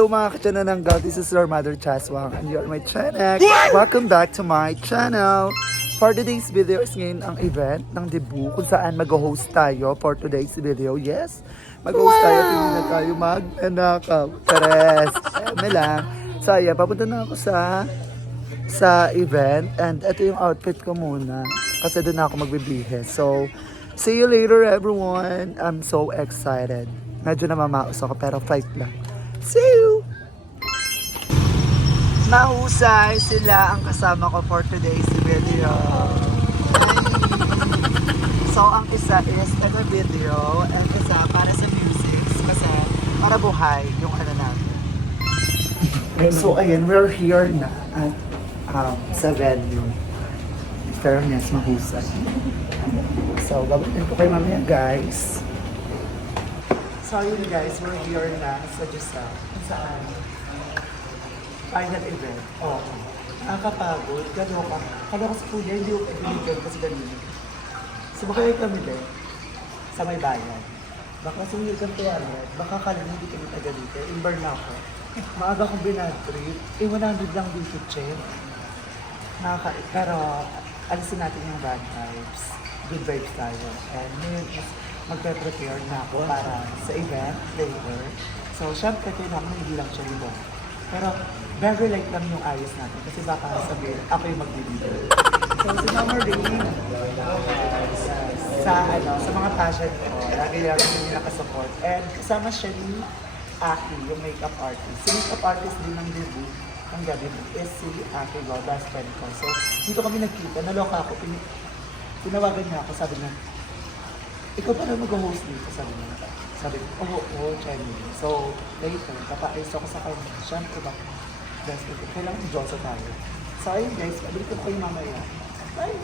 Hello mga ka-chanananggal, this is your mother Chaswang and you're my channel. Welcome back to my channel. For today's video is ngayon ang event ng debut kung saan mag-host tayo for today's video. Yes, mag-host tayo at hindi na tayo mag-anakaw. Teres, eme lang. So ayan, papunta na ako sa event and ito yung outfit ko muna kasi doon na ako magbibihis. So, see you later everyone. I'm so excited. Medyo namamaos ako pero fight lang. See you! Mahusay sila ang kasama ko for today's video. So, ang isa is never video, ang isa para sa music, kasi para buhay yung ano natin. So, ayan, we're here na at sa venue. Fairness, mahusay. So, babatin ko kayo mamaya, guys. So yun guys, we're here na sa Giselle. Saan? Final event. Oo. Nakakapagod. Kaloka. Kaloka sa kuya, hindi ko pinigyan kasi ganun. So baka kami din. Sa may bayan. Baka sumigil kang tuwalet. Baka kala hindi kami taga dito. Imbar na ako. Maaga kong binad-trip. 100 lang dito, Chen. Pero alisin natin yung bad vibes. Good vibes tayo. And ngayon is magpe-prepare na ako para sa event later. So, syempre, kailangan hindi lang siya libong. Pero, very light lang yung ayos natin kasi baka sabihin, ako yung magbibigay. So, si Mama Ray, sa mga passion ko, lagi lang yung nakasupport. And kasama siya ni Aki, yung makeup artist. Si makeup artist din ng debut, ang gabi is si Aki Go, best friend ko. So, dito kami nagkita, naloka ako, tinawagan niya ako, sabi niya, ikaw pa rin mag-host dito, sabi niya. Sabi ko, oo, Chinese. So, later, papaayos ako sa kanya. Siyempre ba, best friend ko, kailangan i-josa tayo. So, ayun guys, pabalik ko kayo mamaya. Bye!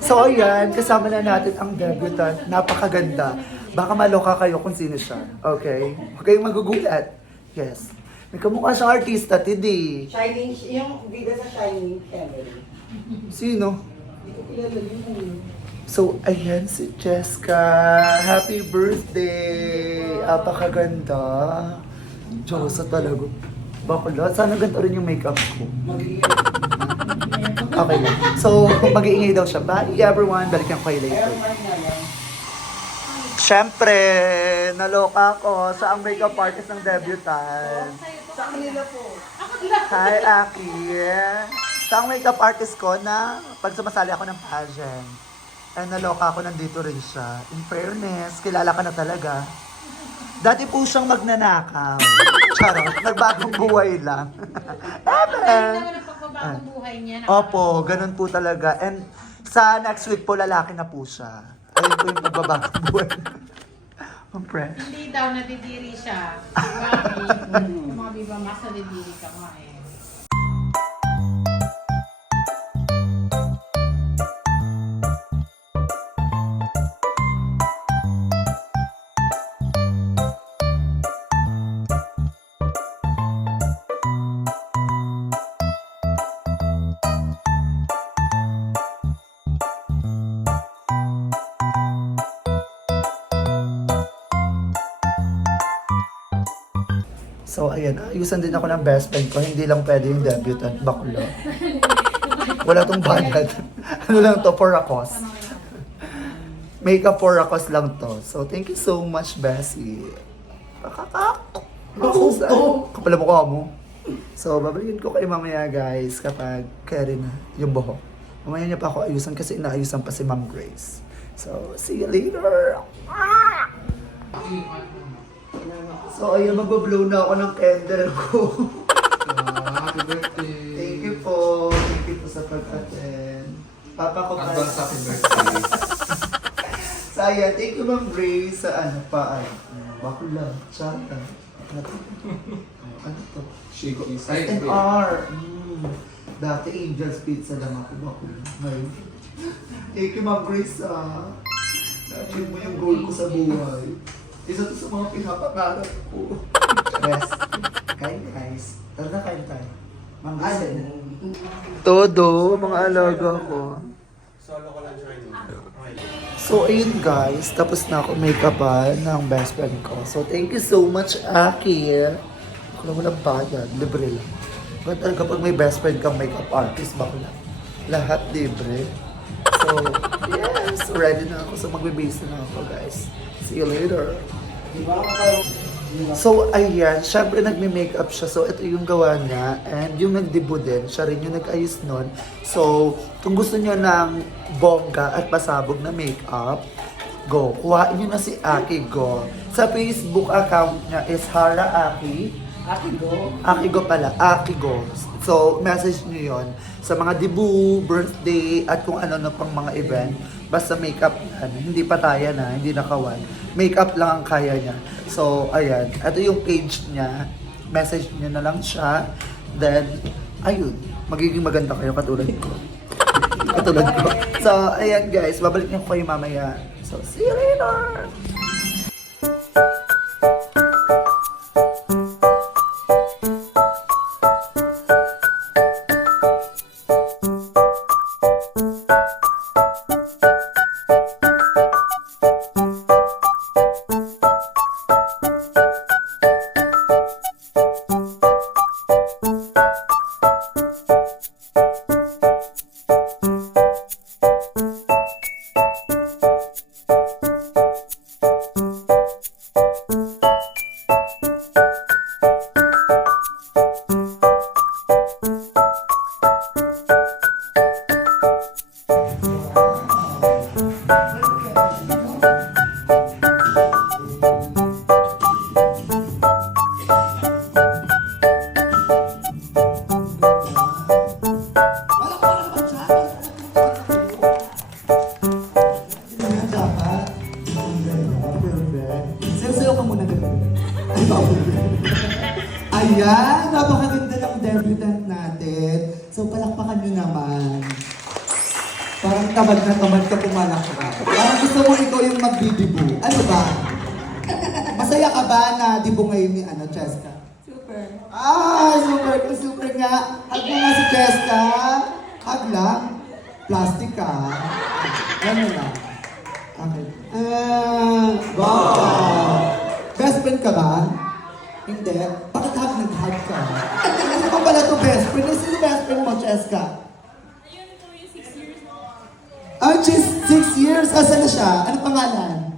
So, ayan, kasama na natin ang debutant. Napakaganda. Baka maloka kayo kung sino siya. Okay? Huwag kayong magugulat. Yes. May kamukha siyang artista, Tidi. Shining, yung bida sa Shining Family. Sino? Hindi ko kilala yun. So, ayan si Jessica. Happy birthday! Apakaganda. Diyosa talaga. Bakla. Sana ganito rin yung makeup ko. Okay lang. So, mag-iingay daw siya. Bye everyone. Balikan ko kayo later. Siyempre, naloka ko sa ang makeup artist ng debutant. Sa kanila po. Hi, Aki. Sa ang makeup artist ko na pag sumasali ako ng pageant. Ay, naloka ako, nandito rin siya. In fairness, kilala ka na talaga. Dati po siyang magnanakaw. Charot, nagbagong buhay lang. Ay, naman ang pagpabagong buhay niya. Opo, ganun po talaga. And sa next week po, lalaki na po siya. Ayun po yung pagbabagong buhay. Hindi daw nadidiri siya. Yung mga biba mas nadidiri ka nga eh. So, ayan, ayusan din ako ng best friend ko. Hindi lang pwede yung debutant, bakla. Wala tong bayad. Ano lang to, for a cause. Makeup for a cause lang to. So, thank you so much, Bessie. Kapala mo ka mo. So, babalikin ko kayo mamaya, guys, kapag carry na yung buhok. Mamaya niya pa ako ayusan kasi inaayusan pa si Ma'am Grace. So, see you later! So, ayun, mag-blow na ako ng candle ko. Happy birthday! Thank you po. Thank you po sa pag-attend. Papa ko pa. Advance happy birthday! Saya, thank you Ma'am Grace sa ano pa. Bakula, chata. Ano to? Shiko inside. SNR. Dati Angel's Pizza lang ako. Bakula. Ngayon. Thank you Ma'am Grace na-achieve mo yung goal ko sa buhay. Isa to sa mga pinapangarap ko. Yes. Kain guys. Tara na kain tayo. Ma'am Grace. Todo, mga alaga ko. Solo ko lang siya. So, ayun guys, tapos na ako make-upan ng best friend ko. So, thank you so much, Aki. Kung walang bayad, libre lang. But kapag may best friend kang makeup artist, bakla. Lahat libre. So, yes, ready na ako. So, magbe-base na ako, guys. See you later. So, ayan, syempre nagme-makeup siya. So, ito yung gawa niya. And yung nagdebut din, siya rin yung nag-ayos nun. So, kung gusto niyo ng bongga at pasabog na makeup, go. Kuhain niyo na si Aki Go. Sa Facebook account niya is Hara Aki. Aki Go pala. Aki Go. So, message niyo yon sa mga debut, birthday, at kung ano na pang mga event. Basta makeup yan. Hindi pataya na, hindi nakawan. Makeup lang ang kaya niya. So, ayan. Ito yung page niya. Message niyo na lang siya. Then, ayun. Magiging maganda kayo katulad ko. Katulad ko. So, ayan guys. Babalik niyo ko kayo mamaya. So, see you later! Ayan, napakaganda ng debutant natin. So, palakpakan nyo naman. Parang tamad na tamad ka pumalakpak. Parang gusto mo ikaw yung magdidibu. Ano ba? Masaya ka ba na dibu ngayon ni Cheska? Super. Super nga. Hug mo nga si Cheska. Hug lang. Plastic ka. Ano lang? Okay. Wow. Best friend ka ba? Hindi. Bakit nag-hug ka? Ano pa pala ito best friend? Sino best friend mo, Cheska? Ayun po yung 6 years mo. Ah, 6 years? Asan na siya? Ano pangalan?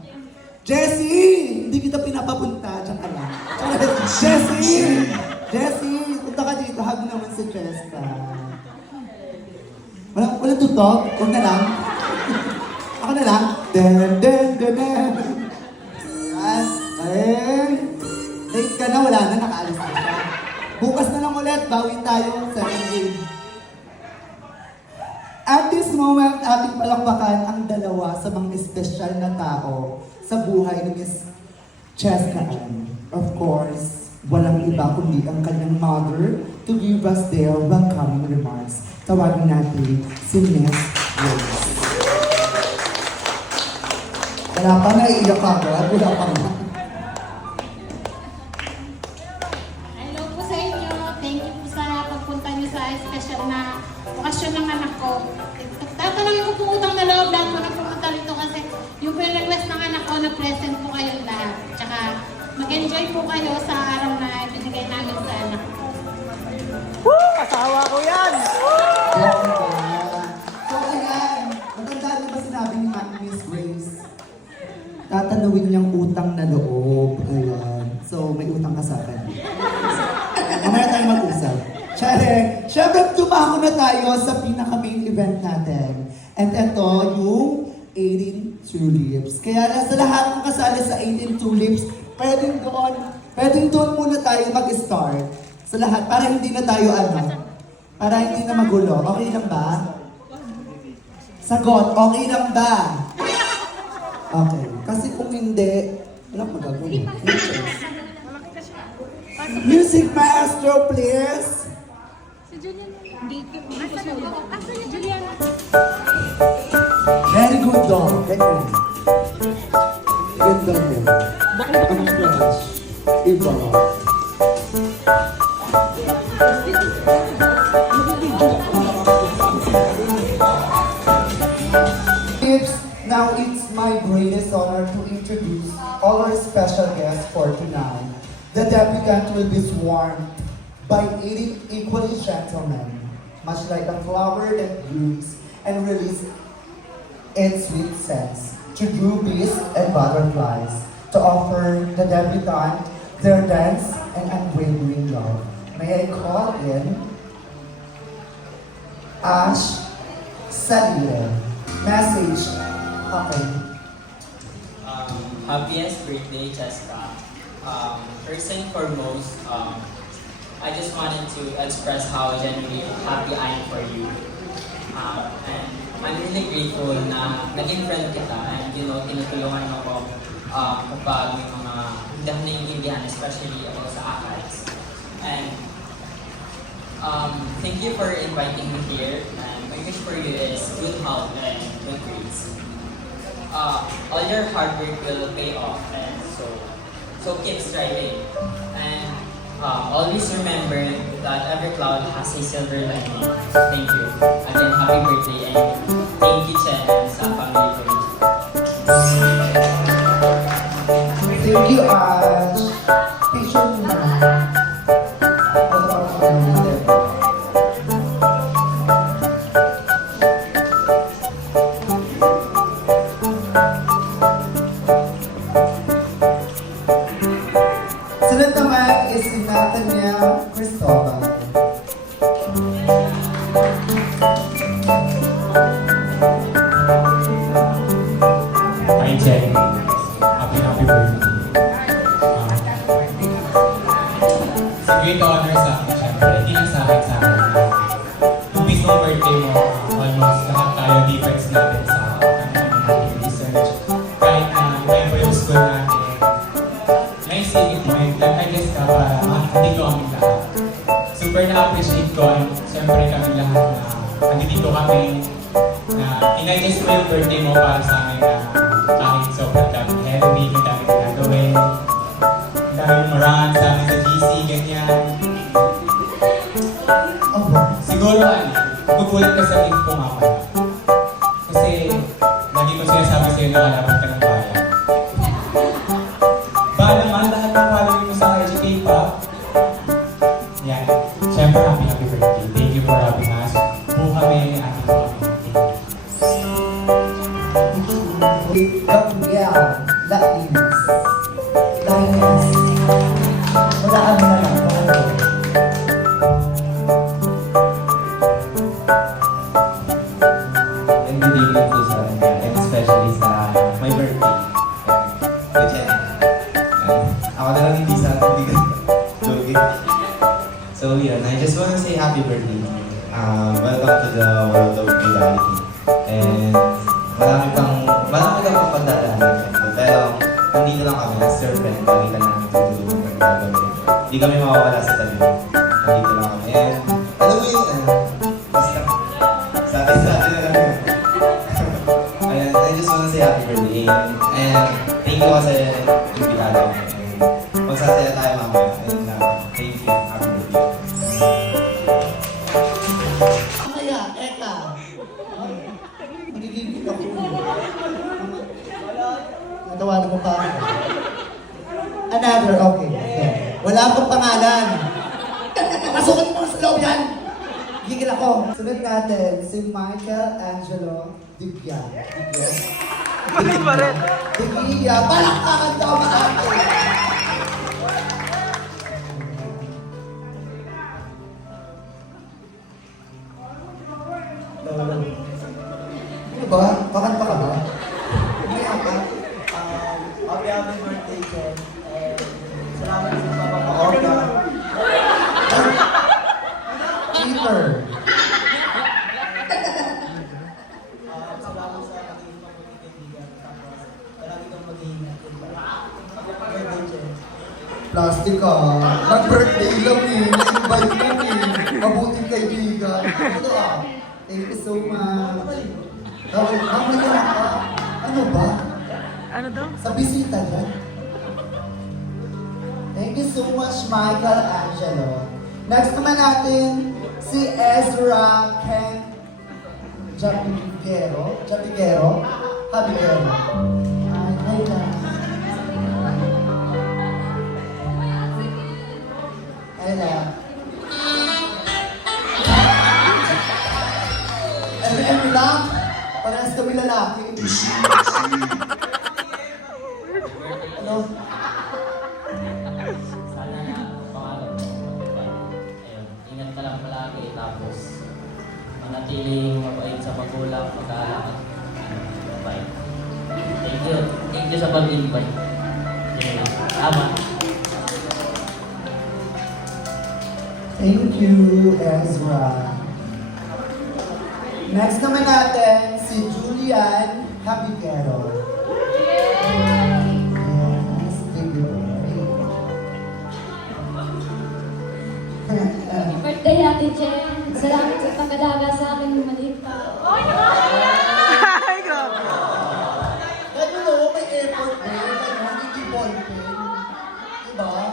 Jessie! Hindi kita pinapapunta. Diyan ka lang. Jessie! Punta ka dito. Hug naman si Cheska. Walang tutok? Huwag na lang. Ako na lang. Den. Ayan. Late ka na, wala na, nakaalis na siya. Bukas na lang ulit, bawi tayo sa game. At this moment, ating palakpakan ang dalawa sa mga espesyal na tao sa buhay ni Miss Cheska Ann. Of course, walang iba kundi ang kanyang mother to give us their welcoming remarks. Tawagin natin si Miss Rose. Wala pa, naiiyak ka agad. Wala pa nga. Hello po sa inyo. Thank you po sa pagpunta niyo sa special na okasyon ng anak ko. Tatanungin ko po utang na loob lahat po na pumunta rito kasi yung po yung request ng anak ko na present po kayong lahat. Tsaka mag-enjoy po kayo sa araw na binigay namin sa anak ko. Asawa ko yan! So ayan, maganda rin ba sinabi ni Miss Grace? Tatanawin niyang utang na loob. Ayan. So, may utang ka sa akin. Mamaya tayo mag-usap. Charing! Siyempre, tumako na tayo sa pinaka-main event natin. And ito, yung 18 tulips. Kaya sa lahat ng kasali sa 18 tulips, pwedeng doon muna tayo mag-start. Sa lahat, para hindi na tayo para hindi na magulo. Okay lang ba? Sagot, okay lang ba? Okay. Kasi kung hindi, walang magagawa. Music maestro, please. Si Julian. Julian. Very good dog. Ganyan. Ganda mo. Ang crush. Iba. Tips ng The debutante will be swarmed by 80 equally gentlemen, much like a flower that blooms and releases its sweet scents to drew bees and butterflies to offer the debutante their dance and unwavering love. May I call in Ash Salire. Message. Okay. Happiest birthday, Cheska. First and foremost, I just wanted to express how genuinely happy I am for you. And I'm really grateful na naging friend kita and tinutulungan mo ko kapag may mga hindi ako naiintindihan, especially about sa ACADS. And thank you for inviting me here. And my wish for you is good health and good grades. All your hard work will pay off, and so keep striving. And always remember that every cloud has a silver lining. Thank you. Again, happy birthday, and thank you, Chen, and sa family ko. Thank you, Ash. Patient na. Sunod naman is si Nathaniel Cristobal. Hi, Jen. Happy birthday. It's a great honor sa akin, syempre. Hindi lang sa akin na yung mismong birthday mo, almost lahat tayo defense natin sa kanilang research. Kahit na iba yung school natin, naisingit mo, nag-guess ka para makakatito kami lahat. Super na-appreciate ko, and syempre kami lahat na nandito kami, na inagest mo yung birthday mo para sa amin na kahit sobrang dami healthy, ang dami ginagawin, ang dami maraan sa amin sa GC, ganyan. Siguro magugulat ka sa info nga pala. Kasi lagi ko sinasabi sa'yo na kalaban ka ng bayan. Ba naman, lahat ng following mo sa IGK pa. Yan. Siyempre, happy birthday. Thank you for having us. Buo kami, happy kami. Gabriel Laines. Laines. Wala kami na lang. And good evening po sa kanya, and especially sa my birthday. Legend. Ako na lang hindi sa atin, hindi ka joking. So yun, I just want to say happy birthday. Welcome to the world of reality. And marami kang pagdadaanan. Pero nandito lang kami as your friend, lagi ka namin tutulungan pag gagawin. Hindi kami mawawala sa tabi mo. Nandito lang kami. And alam mo yung basta sa atin na lang. Ayan, I just want to say happy birthday. And thank you kasi invitado mo. And magsasaya tayo mamaya. And thank you. Happy birthday. Kaya, Eka. Nagigigil ako. Natawanan mo pa ako. Another, okay. Wala akong pangalan. Pasukin mo sa loob yan! Gigil ako. Sunod natin, si Michael Angelo Divya. Divya, palakpakan daw maati. Ano ba? Pakanta ka ba? Hindi ako. Happy birthday, Ken. Salamat sa pagpapakita. Peter. Salamat sa ating mabuting kaibigan. Tapos, palagi kang mag-iingat. Birthday, Ken. Plastic ka. Nag-birthday lang eh. Nag-invite lang eh. Mabuting kaibigan. Ito ah. Thank you so much. Okay, mamaya ka. Ano ba? Ano daw? Sa bisita yan. Thank you so much, Michael Angelo. Next naman natin, si Ezra Ken Japiguero. Japiguero? Ay, lang. may lalaki. Ano? Sana na pangarap mo. Ayun, ingat ka lang palagi. Tapos, manatiling mabait sa magulang, mag-aalak. Bye. Thank you. Thank you sa pag-invite. Tama. Thank you, Ezra. Next naman natin, si Julian Habigero. Yes, Birthday, Ate Jen. Salamat sa pagkadaga sa akin ng maliit pa. Ay, grabe. Ganun o, may effort din. Ganun, hindi ball pen. Diba? Oh,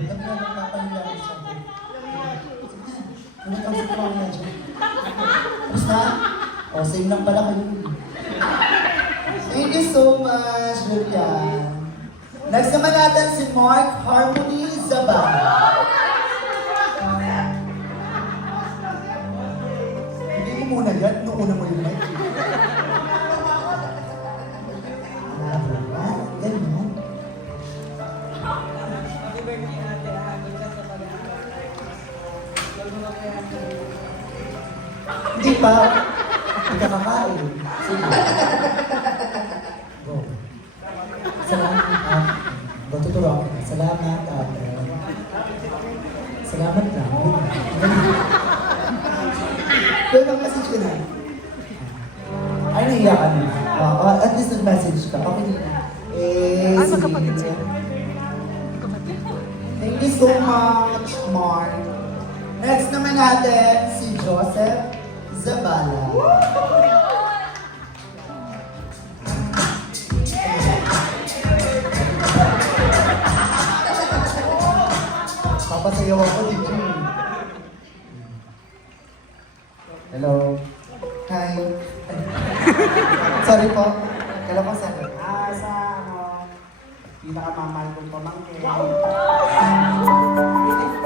ganun na magpapahiya ko siya. Ano ang sa mga dyan? Tapos na? O, same lang pala kayo. Thank you so much, Julian. Next naman natin si Mark Harmony Zabal. Hindi mo muna yan, nuuna mo yung mic. Ganyan. Happy birthday ate, hanggang ka sa pag-aaral. Huwag mo na kaya Hindi pa. Pagkakakain. Sige. Go. Salamat. Go, tuturuan ko. Salamat, ate. Salamat ka. Pero ang message ko na. Ay, nahiya ka na. At least nag-message ka. Okay din. Ay, magkapatid siya. Thank you so much, Mark. Next naman natin, si Joseph Zabala. Papasayaw ako dito. Hello. Hi. Sorry po. Kailan ko sabi? sa pinakamamahal kong pamangkin.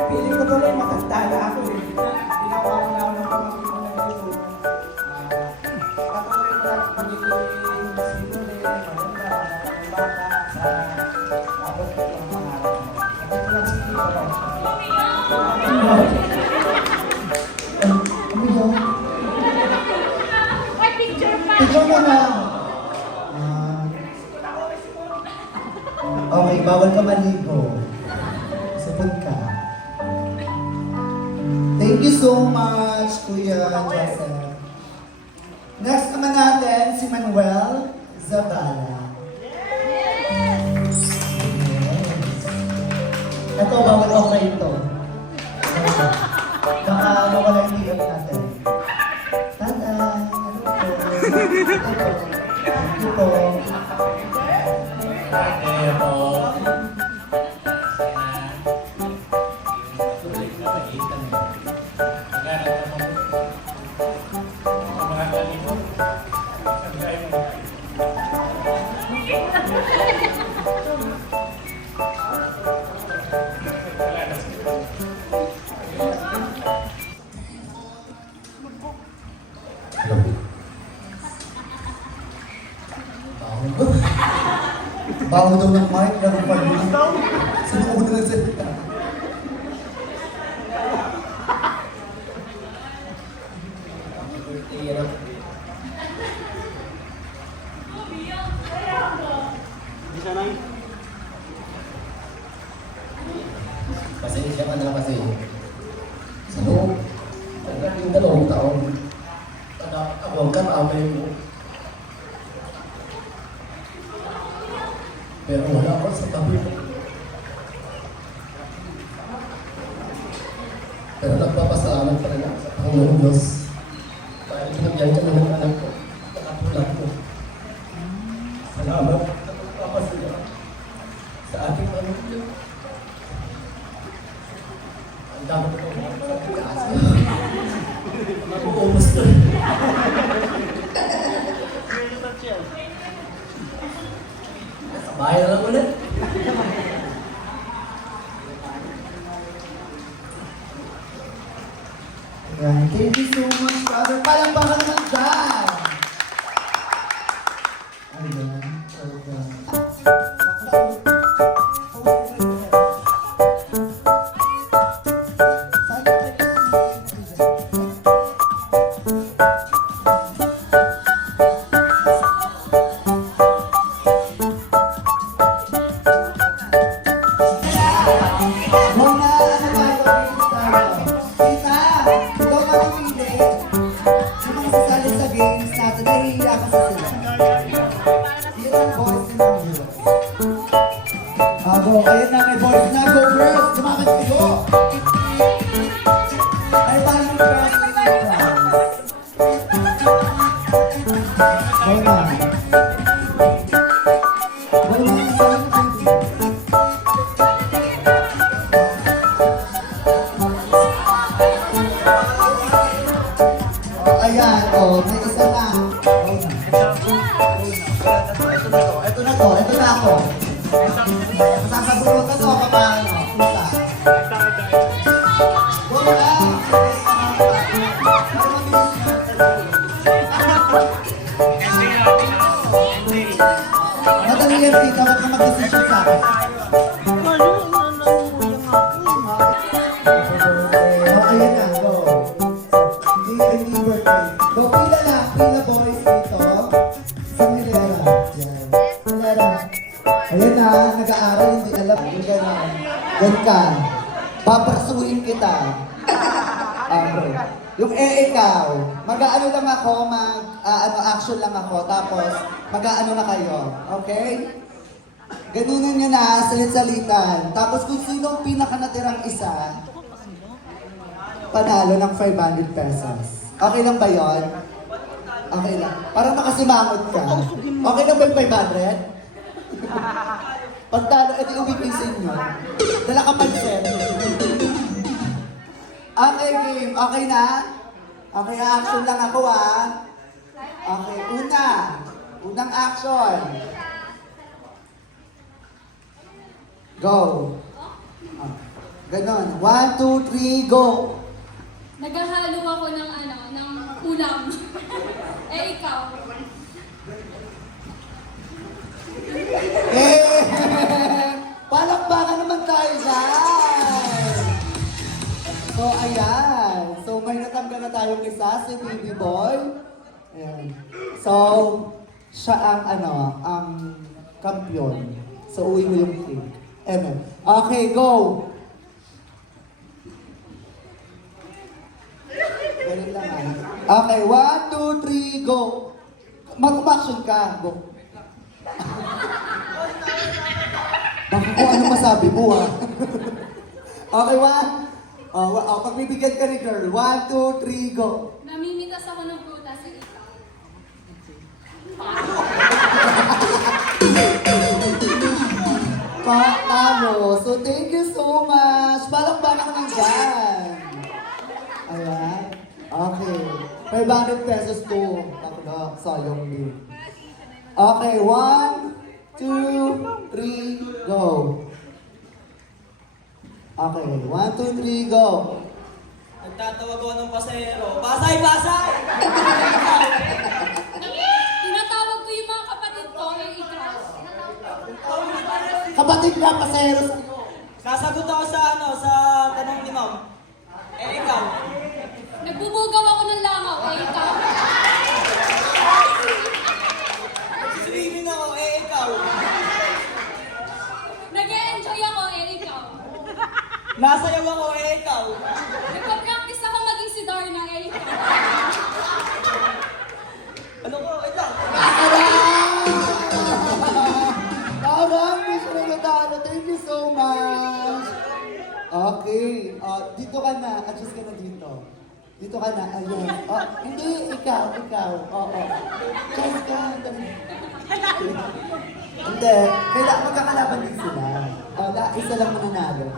Piling ko tuloy matanda na ako eh. Pinawa ko na ako ng pamangkin ko na ito. Patuloy ko lang pagiging simple, maganda, ng bata, sa abot ko ng pangarap mo. Sabi ko lang sige ko lang. Ano yun? Ay, picture pa! Picture mo na. Okay, bawal ka maligo. Sapod ka. Thank you so much, Kuya Joseph. Next naman natin, si Manuel Zabala. Yes. Ito, bawal okay ito. Baka mawala yung hiyap natin. Tada! Ano po? Thank you po. Bago daw ng mic, lang pa rin. Sino ko na nagsalita? Pasensya ka na kasi. Sa loob, yung 2 taon, ako ang katamay mo. Pero wala ako sa tabi mo. Pero nagpapasalamat pa rin ako sa Panginoon Diyos. Dahil binigyan ka ng anak ko, nakatulad mo. Salamat at nagpapasalamat sa ating Panginoon. Ang dami ko ng mga kasi. Mag-uubos na. Bahay na lang ulit. Ayan, thank you so much, brother. Palakpakan naman dyan. Ay, paano yung best surprise? Go na. Go na, ayan, may isa na. Ito na ako. Masasabunod ka to, paano? Isa. Go na! Madali yan, Tita. Huwag ka mag-decision sa akin. Ayan na, go. Hindi birthday. Go, pila na. Pila boys dito. Isang hilera. Yan. Hilera. Ayan na, nag-aaral, hindi alam. Yan ka. Paprasuhin kita. Yung ikaw, mag-aano lang ako, action lang ako, tapos mag-aano na kayo. Okay? Ganunan nyo na, salit-salitan. Tapos kung sino ang pinaka-natirang isa, panalo ng 500 pesos. Okay lang ba yon? Okay lang. Parang nakasimangot ka. Okay lang ba yung 500? Pagtalo, ito yung ubipisin nyo. Dala ka pansin. Okay, game. Okay na? Okay, action lang ako Okay, unang action. Go. Ganon. 1, 2, 3, go. Naghahalo ako ng ulam. Ikaw. Palakpakan naman tayo dyan. So, ayan. So, may natanggal na tayong isa, si Baby Boy. Ayan. So, siya ang kampiyon. So, uwi mo yung cake. Amen. Okay, go! Ganun lang Okay, 1, 2, 3, go! Mag-action ka, go! Baka kung ano masabi mo, Okay, 1. Pagbibigyan ka ni girl. 1, 2, 3, go. Namimitas ako ng prutas. Ikaw. Talo. So, thank you so much. Palakpakan ka ng dyan. Ayan. Okay. 500 pesos to. Takda, sayang din. Okay, 1, 2, 3, go. Okay, 1, 2, 3, go. Nagtatawag ako ng pasahero. Pasay, pasay! Tinatawag ko yung mga kapatid ko. Ikaw. Kapatid na, pasahero sa iyo. Nasagot ako sa tanong ni Ma'am. Ikaw. Nagbubugaw ako ng langaw. Ikaw. Swimming ako. Ikaw. Nag-e-enjoy ako. Ikaw. Nasayaw ako. Ikaw. Nagpa-practice ako maging si Darna. Ikaw. Ano ko? Ikaw. Tama, Miss Regatano. Thank you so much. Okay. Dito ka na. Adjust ka na dito. Dito ka na. Ayun. Hindi. Ikaw. Oo. Chance ka. Hindi. Kailangan magkakalaban din sila. Isa lang mananalo.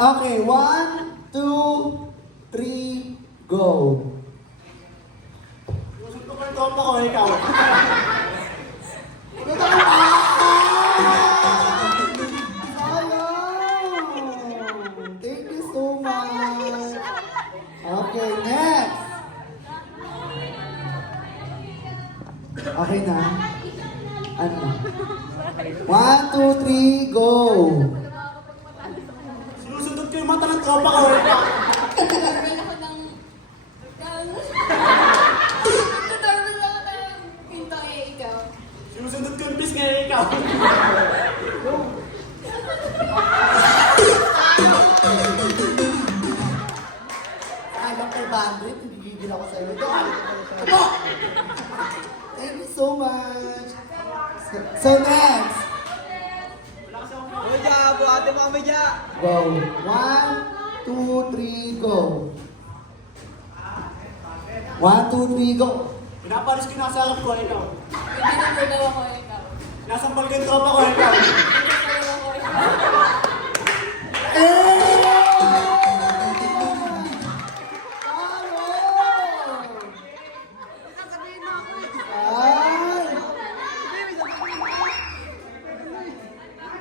Okay. 1, 2, 3, go. Gusto ko ito ako, ikaw. Thank you so much. Okay, next. Okay na? Ano? 1, 2, 3, go. Sinusunod ko yung mata ng tropa ko. Tutorbil ako ng... Tutorbil ako ng pinto. Ikaw. Sinusunod ko yung bis ngayon ikaw. Ay, lang kay Bandit, nagigigil ako sa iyo. Ito! Thank you so much. So next. Mamaya, buhati mamaya. Go. 1, 2, 3, go. 1, 2, 3, go. Pinapalis kinasarap ko, ikaw. Hindi na po daw ako ikaw. Nasampal ko yung tropa ko, ikaw. Hindi na daw ako ikaw.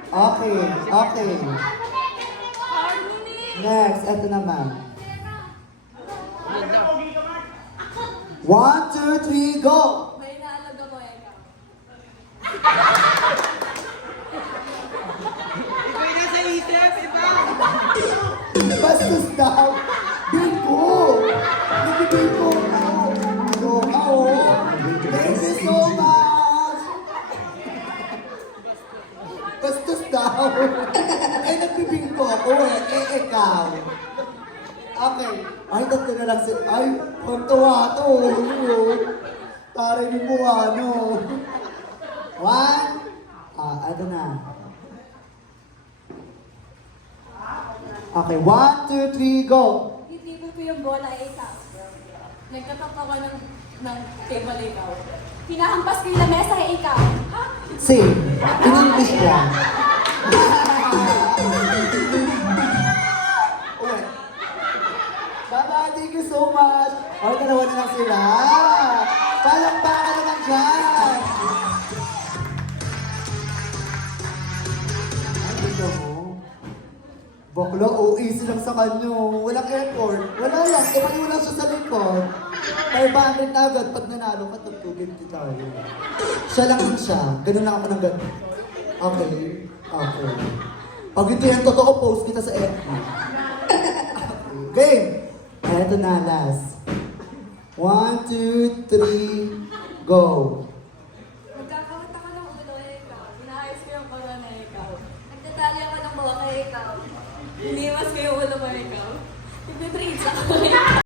Okay, okay. Next, eto naman. 1, 2, 3, go! May naalog ako ikaw. Bastos daw! Bingo! Nagibingo! Ano? Ako! Thank you so much! Bastos daw! Ay, nagbibingo ako eh. Ikaw. Okay. Ay, tatlo na lang si... Ay, ang tuwa to. Taray ni mo ano. 1. Ano na. Okay, 1, 2, 3, go! Titipon ko yung bola ikaw. Nagkatok ako ng table ikaw. Hinahampas ko yung lamesa ikaw. Ha? Sing. In English lang. Okay. Bye-bye, thank you so much. Okay, dalawa na lang sila. Palakpakan naman dyan. Ay, dito mo. Bakla, easy lang sa kanyo. Walang effort. Wala lang. Tumayo lang siya sa likod. 500 na agad. Pag nanalo ka, tagtugin kita tayo. Siya lang yun siya. Ganun lang ako ng ganun. Okay. Okay. Pag hindi yan totoo, post kita sa FB. Okay. Eto na, last. 1, 2, 3, go. Nagkakawat ako ng ulo ikaw. Inaayos ko yung corona ikaw. Nagtatali ako ng buhok ikaw. Hiniwas ko yung ulo mo ikaw. Nagtitrades ako.